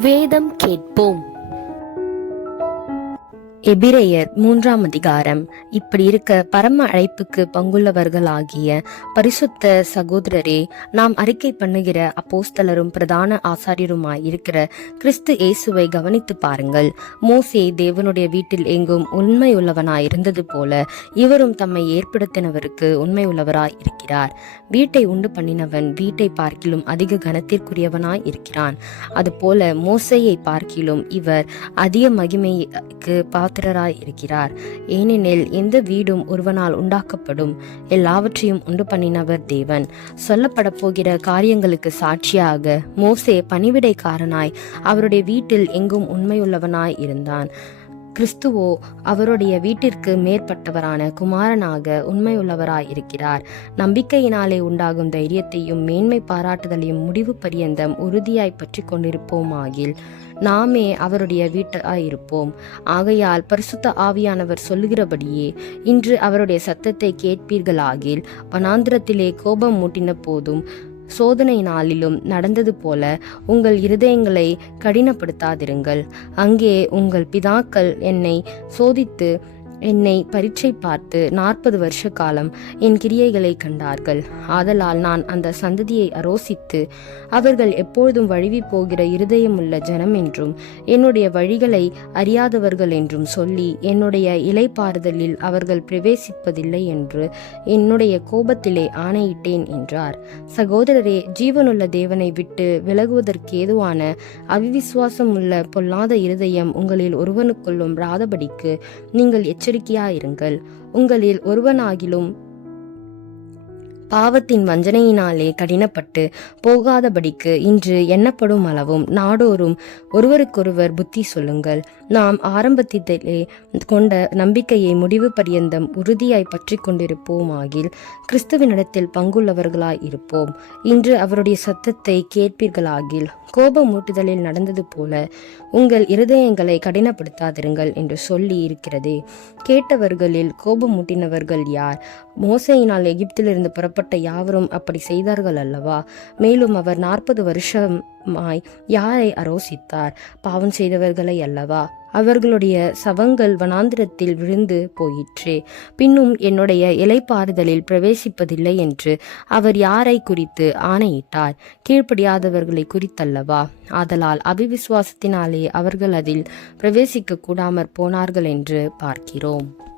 வேதம் கேட்போம். எபிரேயர் மூன்றாம் அதிகாரம். இப்படி இருக்க பரம அழைப்புக்கு பங்குள்ளவர்களாகிய பரிசுத்த சகோதரரே நாம் அறிக்கை பண்ணுகிற அப்போஸ்தலரும் பிரதான ஆசாரியருமாய் இருக்கிற கிறிஸ்து இயேசுவை கவனித்து பாருங்கள். மோசே தேவனுடைய வீட்டில் எங்கும் உண்மையுள்ளவனாய் இருந்தது போல இவரும் தம்மை ஏற்படுத்தினவருக்கு உண்மையுள்ளவராய் இருக்கிறார் வீட்டை உண்டு பண்ணினவன் வீட்டை பார்க்கிலும் அதிக கனத்திற்குரியவனாய் இருக்கிறான் அதுபோல மோசையை பார்க்கிலும் இவர் அதிக மகிமைக்கு பாத்திரராய் இருக்கிறார். ஏனெனில் எந்த வீடும் ஒருவனால் உண்டாக்கப்படும். எல்லாவற்றையும் உண்டு பண்ணினவர் தேவன். சொல்லப்பட போகிற காரியங்களுக்கு சாட்சியாக மோசே பணிவிடைக்காரனாய் அவருடைய வீட்டில் எங்கும் உண்மையுள்ளவனாய் இருந்தான். கிறிஸ்துவோ அவருடைய வீட்டிற்கு மேற்பட்டவரான குமாரனாக உண்மையுள்ளவராய் இருக்கிறார் நம்பிக்கையினாலே உண்டாகும் தைரியத்தையும் மேன்மை பாராட்டுதலையும் முடிவு பரியந்தம் உறுதியாய் பற்றி கொண்டிருப்போமாகில் நாமே அவருடைய வீட்டாய் இருப்போம் ஆகையால் பரிசுத்த ஆவியானவர் சொல்லுகிறபடியே இன்று அவருடைய சத்தத்தை கேட்பீர்களாகில் வனாந்திரத்திலே கோபம் மூட்டின போதும் சோதனை நாளிலும் நடந்தது போல உங்கள் இருதயங்களை கடினப்படுத்தாதிருங்கள். அங்கே உங்கள் பிதாக்கள் என்னை சோதித்து என்னை பரீட்சை பார்த்து நாற்பது வருஷ காலம் என் கிரியைகளை கண்டார்கள். ஆதலால் நான் அந்த சந்ததியை அரோசித்து அவர்கள் எப்பொழுதும் வழுவி போகிற இருதயமுள்ள ஜனம் என்றும் என்னுடைய வழிகளை அறியாதவர்கள் என்றும் சொல்லி என்னுடைய இலைப்பாறுதலில் அவர்கள் பிரவேசிப்பதில்லை என்று என்னுடைய கோபத்திலே ஆணையிட்டேன் என்றார். சகோதரரே ஜீவனுள்ள தேவனை விட்டு விலகுவதற்கு ஏதுவான அவிவிசுவாசம் உள்ள பொல்லாத இருதயம் உங்களில் ஒருவனுக்குள்ளும் ராதபடிக்கு நீங்கள் எச்சரிக்கையாயிருங்கள். உங்களில் ஒருவனாகிலும் பாவத்தின் வஞ்சனையினாலே கடினப்பட்டு போகாதபடிக்கு இன்று எண்ணப்படும் அளவும் நாடோறும் ஒருவருக்கொருவர் புத்தி சொல்லுங்கள். நாம் ஆரம்பத்திலே கொண்ட நம்பிக்கையை முடிவு பரியந்தம் உறுதியாய் பற்றி கொண்டிருப்போமாகில் கிறிஸ்துவனிடத்தில் பங்குள்ளவர்களாய் இருப்போம். இன்று அவருடைய சத்தத்தை கேட்பீர்களாகில் கோபமூட்டுதலில் நடந்தது போல உங்கள் இருதயங்களை கடினப்படுத்தாதிருங்கள் என்று சொல்லி இருக்கிறதே. கேட்டவர்களில் கோபமூட்டினவர்கள் யார்? மோசையினால் எகிப்திலிருந்து புறப்பட்டு யாவரும் அப்படி செய்தார்கள் அல்லவா? மேலும் அவர் நாற்பது வருஷமாய் யாரை அரோசித்தார்? பாவம் செய்தவர்களை அல்லவா? அவர்களுடைய சவங்கள் வனாந்திரத்தில் விழுந்து போயிற்று. பின்னும் என்னுடைய இலைப்பாறுதலில் பிரவேசிப்பதில்லை என்று அவர் யாரை குறித்து ஆணையிட்டார்? கீழ்ப்படியாதவர்களை குறித்தல்லவா? ஆதலால் அபிவிசுவாசத்தினாலே அவர்கள் அதில் பிரவேசிக்க கூடாமற் போனார்கள் என்று பார்க்கிறோம்.